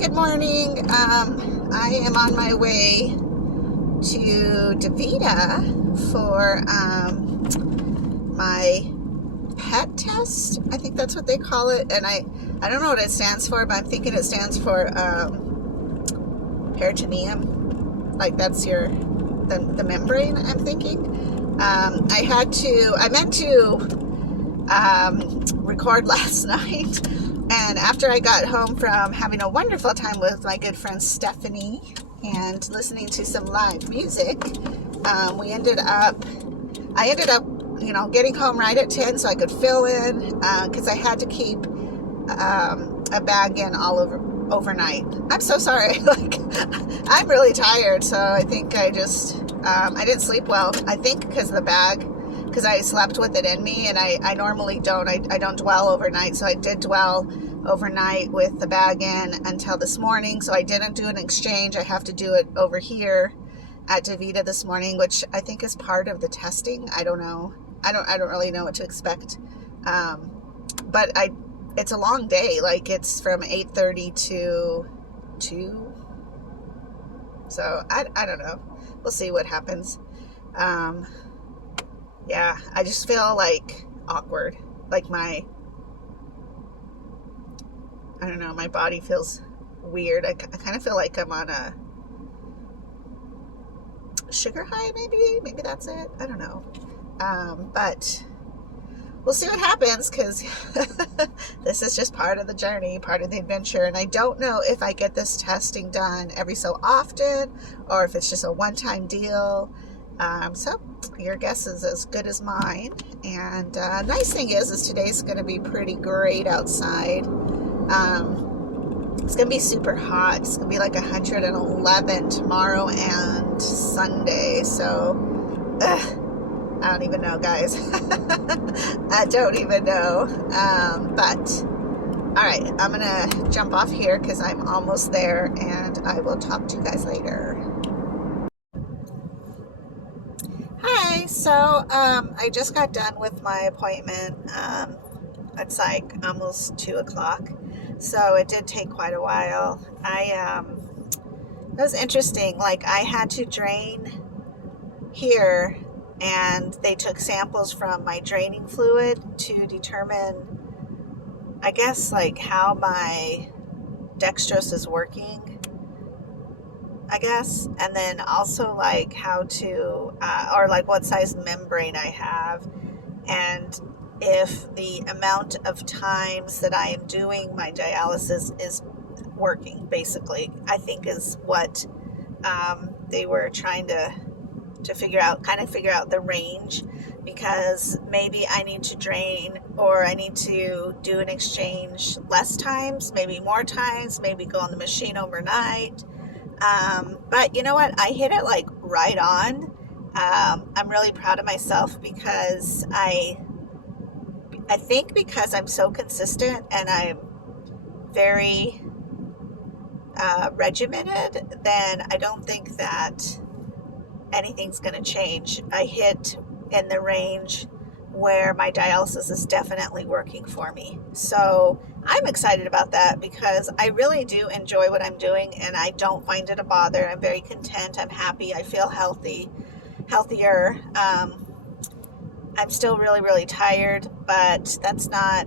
Good morning. I am on my way to DaVita for my PET test. I think that's what they call it. And I don't know what it stands for, but I'm thinking it stands for peritoneum. Like that's the membrane, I'm thinking. I meant to record last night. And after I got home from having a wonderful time with my good friend Stephanie and listening to some live music, I ended up, getting home right at 10 so I could fill in, because I had to keep a bag in overnight. I'm so sorry. I'm really tired, so I think I didn't sleep well. I think because I slept with it in me, and I normally don't. I don't dwell overnight, so I did dwell overnight with the bag in until this morning. So I didn't do an exchange. I have to do it over here at DaVita this morning, which I think is part of the testing. I don't know. I don't really know what to expect. But it's a long day. Like it's from 8:30 to 2. So I don't know. We'll see what happens. Yeah, I just feel like awkward. Like my body feels weird. I kind of feel like I'm on a sugar high, maybe that's it. I don't know. But we'll see what happens, because this is just part of the journey, part of the adventure. And I don't know if I get this testing done every so often or if it's just a one-time deal. So your guess is as good as mine. And nice thing is today's going to be pretty great outside. It's going to be super hot. It's going to be like 111 tomorrow and Sunday. So, I don't even know, guys. I don't even know. But, all right, I'm going to jump off here because I'm almost there, and I will talk to you guys later. Hi, so I just got done with my appointment. It's like almost 2 o'clock, so it did take quite a while. It was interesting. Like I had to drain here, and they took samples from my draining fluid to determine, I guess, like how my dextrose is working, I guess, and then also like how to, or like what size membrane I have, and if the amount of times that I am doing my dialysis is working, basically, I think is what they were trying to figure out the range, because maybe I need to drain, or I need to do an exchange less times, maybe more times, maybe go on the machine overnight. But you know what? I hit it like right on. I'm really proud of myself because I think because I'm so consistent and I'm very regimented, then I don't think that anything's going to change. I hit in the range where my dialysis is definitely working for me. So I'm excited about that because I really do enjoy what I'm doing, and I don't find it a bother. I'm very content. I'm happy. I feel healthier. I'm still really, really tired, but that's not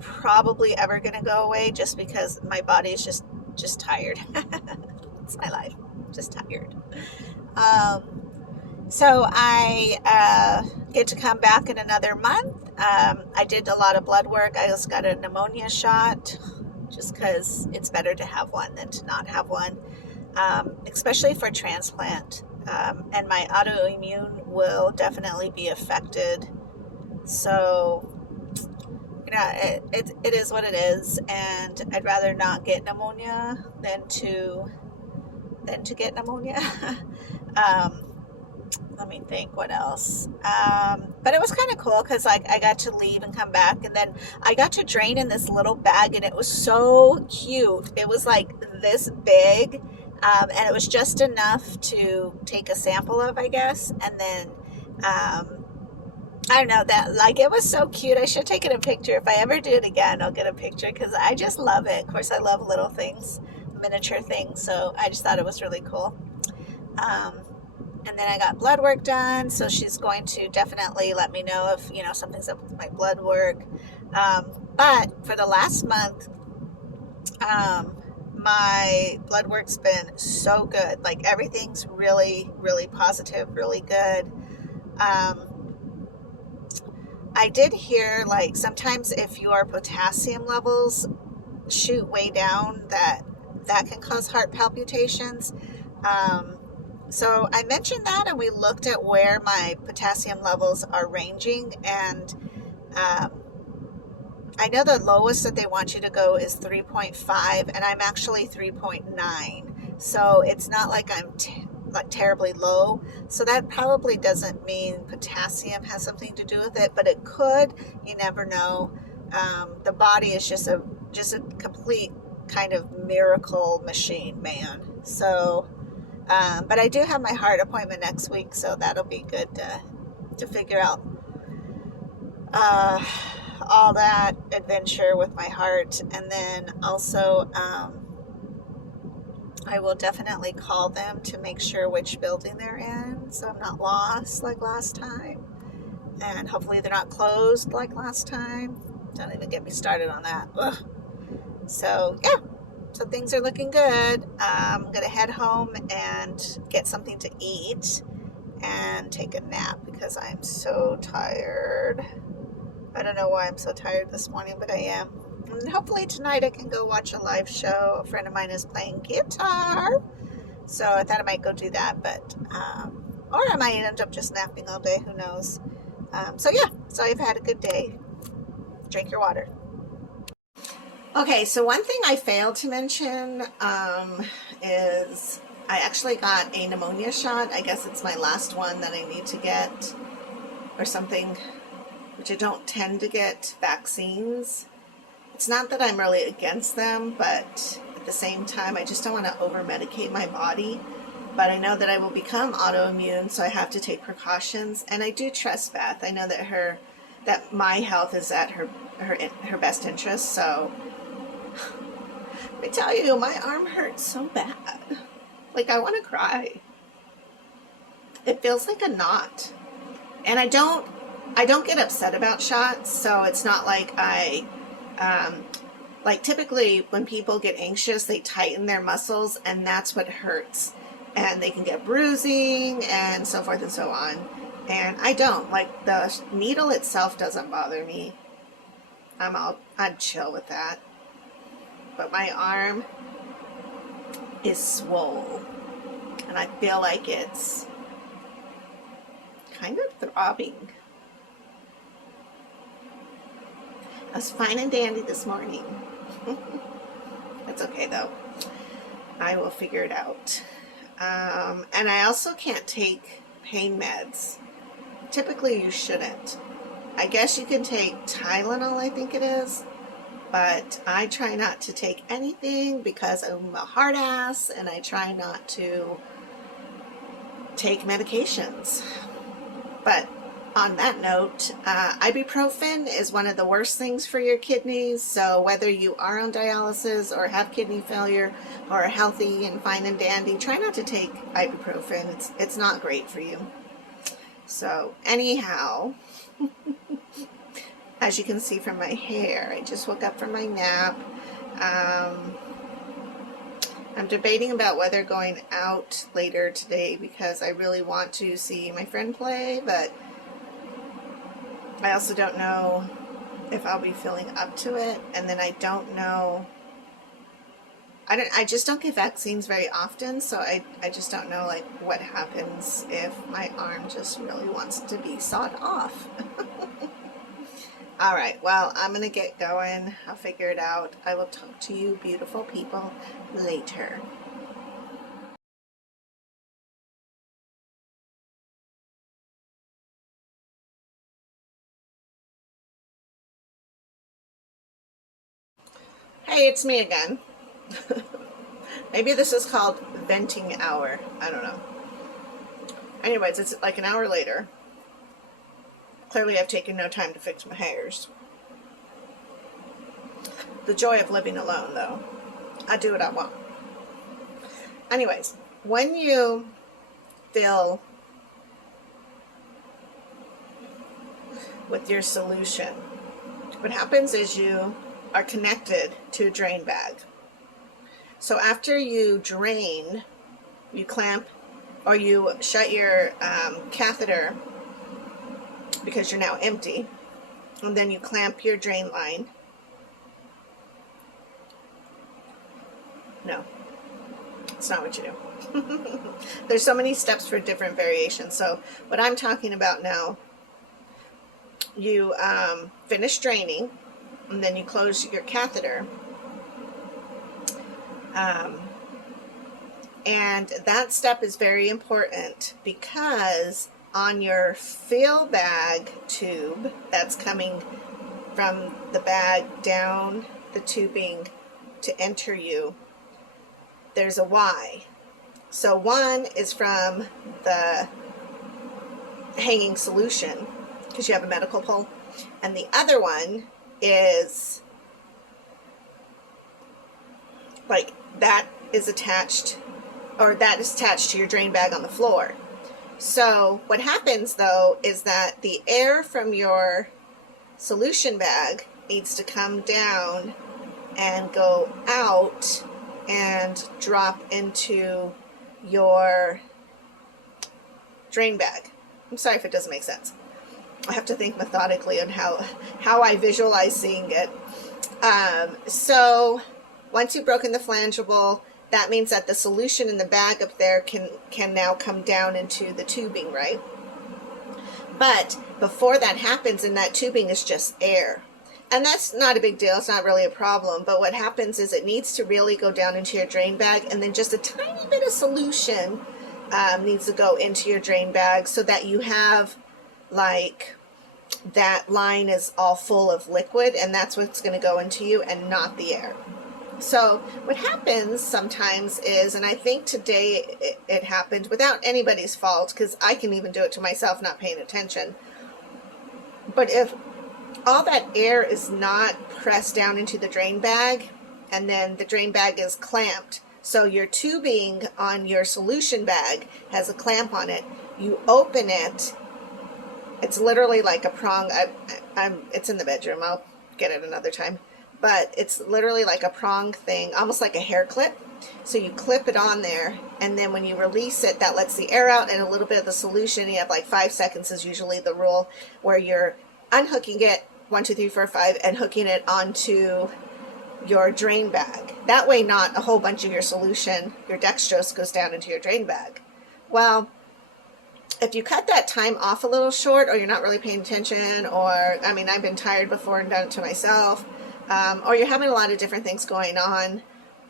probably ever going to go away, just because my body is just tired. It's my life. Just tired. So I get to come back in another month. I did a lot of blood work. I just got a pneumonia shot, just because it's better to have one than to not have one, especially for transplant. And my autoimmune will definitely be affected. So, it is what it is, and I'd rather not get pneumonia than to get pneumonia. Let me think what else. But it was kind of cool because like I got to leave and come back, and then I got to drain in this little bag, and it was so cute. It was like this big, and it was just enough to take a sample of, I guess, and then I don't know that, like, it was so cute. I should have taken a picture. If I ever do it again, I'll get a picture because I just love it. Of course, I love little things, miniature things. So I just thought it was really cool. Um, and then I got blood work done. So she's going to definitely let me know if, something's up with my blood work. But for the last month, my blood work's been so good. Like everything's really, really positive, really good. I did hear like sometimes if your potassium levels shoot way down, that can cause heart palpitations. Um, so I mentioned that, and we looked at where my potassium levels are ranging, and um, I know the lowest that they want you to go is 3.5, and I'm actually 3.9. So it's not like I'm like terribly low. So that probably doesn't mean potassium has something to do with it, but it could. You never know. The body is just a complete kind of miracle machine, man. So, but I do have my heart appointment next week, so that'll be good to figure out all that adventure with my heart. And then also, I will definitely call them to make sure which building they're in, so I'm not lost like last time. And hopefully they're not closed like last time. Don't even get me started on that. Ugh. So yeah, so things are looking good. I'm gonna head home and get something to eat and take a nap because I'm so tired. I don't know why I'm so tired this morning, but I am. And hopefully tonight I can go watch a live show. A friend of mine is playing guitar, so I thought I might go do that, but or I might end up just napping all day. Who knows? So yeah, so I've had a good day. Drink your water. Okay, so one thing I failed to mention is I actually got a pneumonia shot. I guess it's my last one that I need to get or something, which I don't tend to get vaccines. It's not that I'm really against them, but at the same time, I just don't want to over-medicate my body. But I know that I will become autoimmune, so I have to take precautions. And I do trust Beth. I know that my health is at her best interest. So let me tell you, my arm hurts so bad. Like I want to cry. It feels like a knot, and I don't get upset about shots. So it's not like like typically when people get anxious, they tighten their muscles, and that's what hurts. And they can get bruising and so forth and so on. And I don't. Like the needle itself doesn't bother me. I'd chill with that. But my arm is swole. And I feel like it's kind of throbbing. I was fine and dandy this morning. That's okay though. I will figure it out. And I also can't take pain meds. Typically you shouldn't. I guess you can take Tylenol, I think it is. But I try not to take anything because I'm a hard ass, and I try not to take medications. But on that note, ibuprofen is one of the worst things for your kidneys. So whether you are on dialysis or have kidney failure or are healthy and fine and dandy, try not to take ibuprofen. It's not great for you. So anyhow, as you can see from my hair, I just woke up from my nap. I'm debating about whether going out later today because I really want to see my friend play, but I also don't know if I'll be feeling up to it. And then I don't know, I just don't get vaccines very often, so I just don't know like what happens if my arm just really wants to be sawed off. All right, well, I'm gonna get going. I'll figure it out. I will talk to you beautiful people later. Hey, it's me again. Maybe this is called venting hour. I don't know. Anyways, it's like an hour later. Clearly I've taken no time to fix my hairs. The joy of living alone, though. I do what I want. Anyways, when you fill with your solution, what happens is you are connected to a drain bag. So after you drain, you clamp or you shut your catheter because you're now empty, and then you clamp your drain line. No, it's not what you do. There's so many steps for different variations. So what I'm talking about now, you finish draining, and then you close your catheter. And that step is very important because on your fill bag tube that's coming from the bag down the tubing to enter you, there's a Y. So one is from the hanging solution because you have a medical pole, and the other one is like that is attached, or that is attached to your drain bag on the floor. So what happens though is that the air from your solution bag needs to come down and go out and drop into your drain bag. I'm sorry if it doesn't make sense. I have to think methodically on how I visualize seeing it. So once you've broken the flangeable, that means that the solution in the bag up there can now come down into the tubing, right? But before that happens, in that tubing is just air. And that's not a big deal. It's not really a problem. But what happens is it needs to really go down into your drain bag, and then just a tiny bit of solution needs to go into your drain bag so that you have, like, that line is all full of liquid, and that's what's going to go into you and not the air. So what happens sometimes is, and I think today it happened without anybody's fault, because I can even do it to myself not paying attention, but if all that air is not pressed down into the drain bag, and then the drain bag is clamped, so your tubing on your solution bag has a clamp on it, you open it, it's literally like a prong. It's in the bedroom, I'll get it another time. But it's literally like a prong thing, almost like a hair clip. So you clip it on there, and then when you release it, that lets the air out and a little bit of the solution. You have like 5 seconds is usually the rule, where you're unhooking it, 1, 2, 3, 4, 5, and hooking it onto your drain bag. That way not a whole bunch of your solution, your dextrose, goes down into your drain bag. Well, if you cut that time off a little short, or you're not really paying attention, or, I mean, I've been tired before and done it to myself, or you're having a lot of different things going on,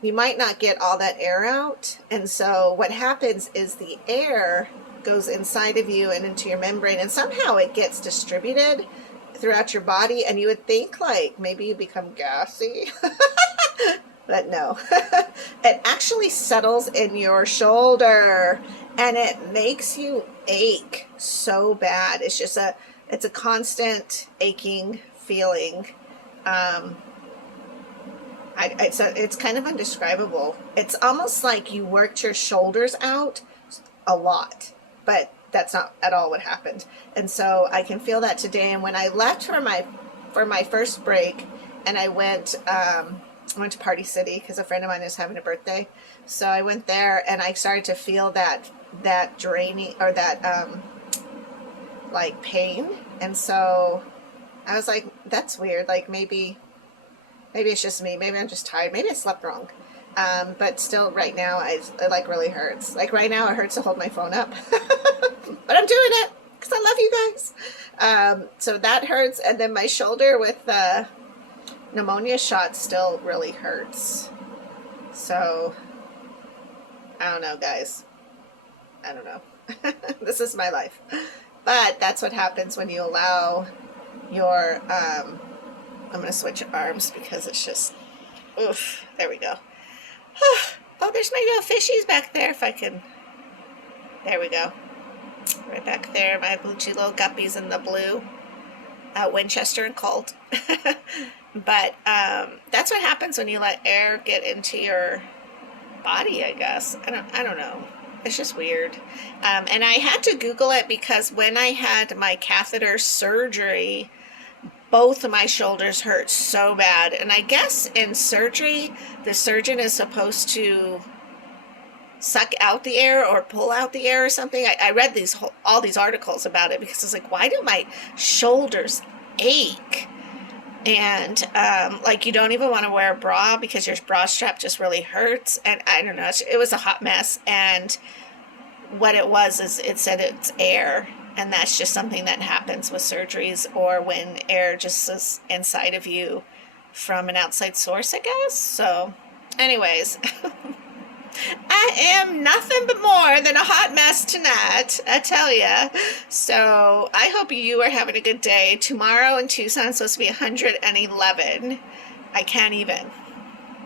you might not get all that air out. And so what happens is the air goes inside of you and into your membrane, and somehow it gets distributed throughout your body, and you would think like maybe you become gassy. But no, it actually settles in your shoulder, and it makes you ache so bad. It's just it's a constant aching feeling. It's kind of indescribable. It's almost like you worked your shoulders out a lot, but that's not at all what happened. And so I can feel that today. And when I left for my first break, and I went to Party City because a friend of mine is having a birthday, so I went there, and I started to feel that draining, or that like pain. And so I was like, that's weird. Like maybe it's just me. Maybe I'm just tired. Maybe I slept wrong. But still, right now, it like really hurts. Like right now, it hurts to hold my phone up. But I'm doing it because I love you guys. So that hurts. And then my shoulder with the pneumonia shot still really hurts. So I don't know, guys. I don't know. This is my life. But that's what happens when you allow your, I'm going to switch arms because it's just, oof, there we go. Oh, there's my little fishies back there, if I can, there we go. Right back there, my blue little guppies in the blue. Winchester and Colt. But that's what happens when you let air get into your body, I guess. I don't know. It's just weird. And I had to Google it because when I had my catheter surgery, both of my shoulders hurt so bad. And I guess in surgery, the surgeon is supposed to suck out the air or pull out the air or something. I read all these articles about it because it's like, why do my shoulders ache? And like, you don't even want to wear a bra because your bra strap just really hurts. And I don't know, it was a hot mess. And what it was is it said it's air, and that's just something that happens with surgeries or when air just is inside of you from an outside source, I guess. So anyways, I am nothing but more than a hot mess tonight, I tell ya. So I hope you are having a good day. Tomorrow in Tucson it's supposed to be 111. I can't even.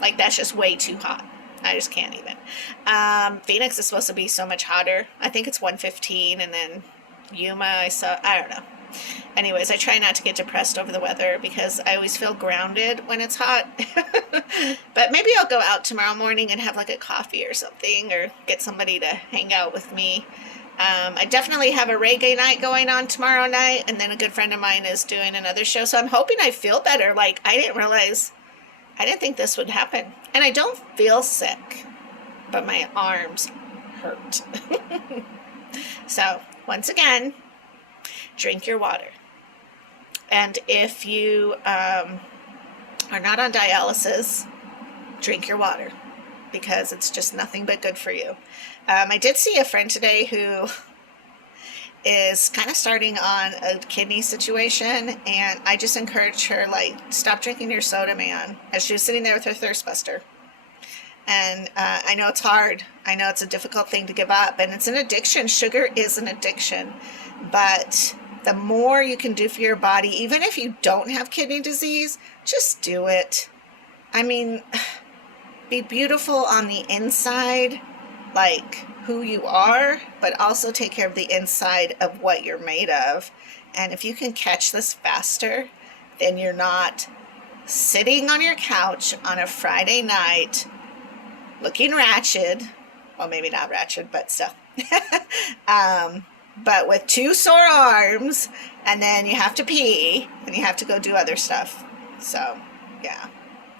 Like, that's just way too hot. I just can't even. Phoenix is supposed to be so much hotter. I think it's 115, and then Yuma, I don't know. Anyways, I try not to get depressed over the weather because I always feel grounded when it's hot. But maybe I'll go out tomorrow morning and have like a coffee or something, or get somebody to hang out with me. I definitely have a reggae night going on tomorrow night, and then a good friend of mine is doing another show, so I'm hoping I feel better. Like, I didn't think this would happen. And I don't feel sick, but my arms hurt. So, once again, drink your water. And if you are not on dialysis, drink your water, because it's just nothing but good for you. I did see a friend today who is kind of starting on a kidney situation, and I just encouraged her, like, stop drinking your soda, man, as she was sitting there with her thirst buster. And I know it's hard. I know it's a difficult thing to give up, and it's an addiction. Sugar is an addiction. But the more you can do for your body, even if you don't have kidney disease, just do it. I mean, be beautiful on the inside, like who you are, but also take care of the inside of what you're made of. And if you can catch this faster, then you're not sitting on your couch on a Friday night looking ratchet. Well, maybe not ratchet, but still. But with 2 sore arms, and then you have to pee, and you have to go do other stuff. So, yeah.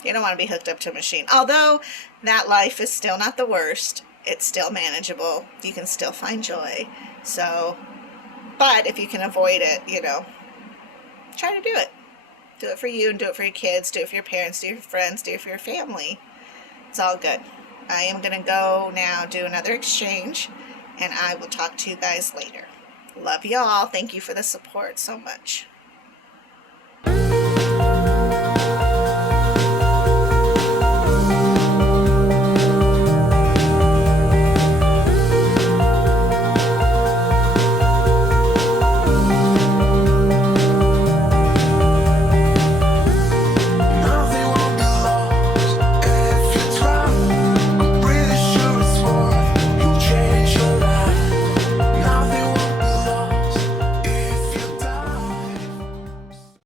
You don't want to be hooked up to a machine. Although, that life is still not the worst. It's still manageable. You can still find joy. So, but if you can avoid it, try to do it. Do it for you, and do it for your kids, do it for your parents, do it for your friends, do it for your family. It's all good. I am going to go now do another exchange, and I will talk to you guys later. Love y'all. Thank you for the support so much.